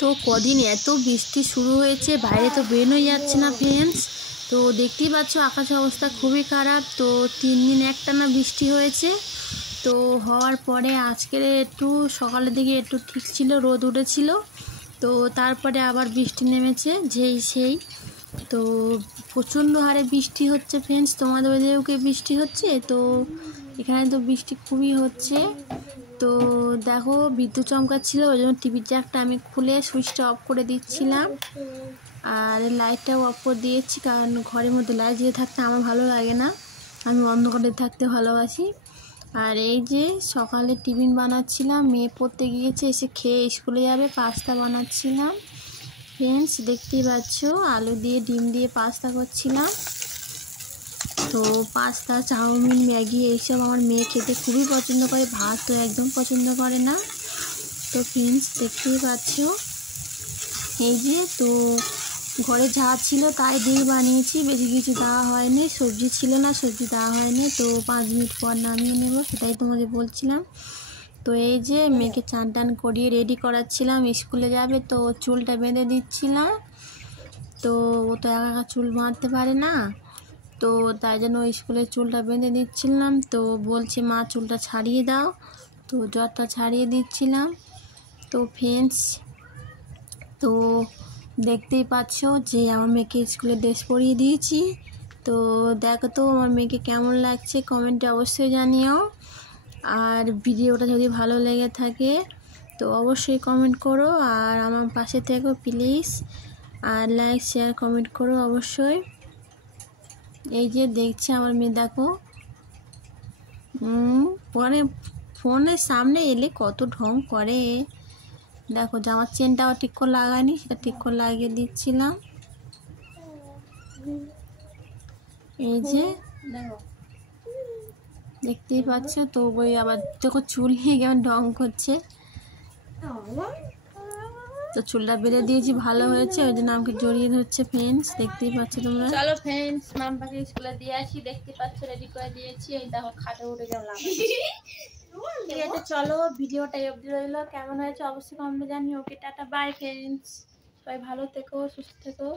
তো কদিন এত বৃষ্টি শুরু হয়েছে, বাইরে তো বেরোনোই যাচ্ছে না ফ্রেন্ডস। তো দেখতেই পাচ্ছ আকাশের অবস্থা খুবই খারাপ। তো 3 দিন একটানা বৃষ্টি হয়েছে। তো হওয়ার পরে আজকের একটু সকালের দিকে একটু ঠিক ছিল, রোদ উঠেছিল। তো তারপরে আবার বৃষ্টি নেমেছে সেই। তো প্রচণ্ড হারে বৃষ্টি হচ্ছে ফ্রেন্ডস। তোমাদের ওদিকেও কি বৃষ্টি হচ্ছে? তো এখানে তো বৃষ্টি খুবই হচ্ছে। তো দেখো বিদ্যুৎ চমকাচ্ছিল, ওই জন্য টিভির জ্যাকটা আমি খুলে সুইচটা অফ করে দিচ্ছিলাম, আর লাইটটাও অফ করে দিয়েছি, কারণ ঘরের মধ্যে লাইট জ্বলে থাকতে আমার ভালো লাগে না, আমি অন্ধকারে থাকতে ভালোবাসি। আর এই যে সকালে টিফিন বানাচ্ছিলাম, মেয়ে পড়তে গিয়েছে, এসে খেয়ে স্কুলে যাবে, পাস্তা বানাচ্ছিলাম ফ্রেন্ডস। দেখতেই পাচ্ছ আলু দিয়ে ডিম দিয়ে পাস্তা করছিলাম। তো পাস্তা, চাউমিন, ম্যাগি এইসব আমার মেয়ে খেতে খুবই পছন্দ করে, ভাত তো একদম পছন্দ করে না। তো ফ্রেন্ডস দেখতেই পাচ্ছ এই যে, তো ঘরে যা ছিল তাই দিয়ে বানিয়েছি, বেশি কিছু দেওয়া হয়নি, সবজি ছিল না, সবজি দেওয়া হয়নি। তো 5 মিনিট পর নামিয়ে নেব, সেটাই তোমাদের বলছিলাম। তো এই যে মেয়েকে চান টান করিয়ে রেডি করাচ্ছিলাম, স্কুলে যাবে, তো চুলটা বেঁধে দিচ্ছিলাম। তো ও তো একা একা চুল বাঁধতে পারে না, তো তাই জন্য স্কুলে চুলটা বেঁধে দিচ্ছিলাম। তো বলছে মা চুলটা ছাড়িয়ে দাও, তো জ্বরটা ছাড়িয়ে দিচ্ছিলাম। তো ফ্রেন্ডস তো দেখতেই পাচ্ছ যে আমার মেয়েকে স্কুলে ড্রেস পরিয়ে দিয়েছি। তো দেখো তো আমার মেয়েকে কেমন লাগছে, কমেন্টে অবশ্যই জানিও। আর ভিডিওটা যদি ভালো লেগে থাকে তো অবশ্যই কমেন্ট করো, আর আমার পাশে থেকো প্লিজ, আর লাইক শেয়ার কমেন্ট করো অবশ্যই। এই যে দেখছে আমার মেয়ে, দেখো পরে ফোনের সামনে এলে কত ঢং করে। দেখো জামার চেনটাও ঠিক করে লাগায়নি, সেটা ঠিক করে লাগিয়ে দিচ্ছিলাম। এই যে দেখতেই পাচ্ছ। তো ওই আবার দেখো চুল নিয়ে কেমন ঢং করছে। তো চুলটা বেঁধে দিয়েছি, ভালো হয়েছে, ওই জন্য আমাকে জড়িয়ে ধরছে ফ্রেন্ডস, দেখতেই পাচ্ছ তোমরা। চলো ফ্রেন্ডস মাম্পাকে স্কুলে দিয়ে আসি, দেখতে পাচ্ছ রেডি করে দিয়েছি, এই দেখো খাটে উঠে গেলাম। ঠিক আছে চলো, ভিডিওটা অবধি রইলো, কেমন হয়েছে অবশ্যই কমেন্টে জানিও। ওকে টাটা বাই ফ্রেন্ডস, সবাই ভালো থেকো, সুস্থ থেকো।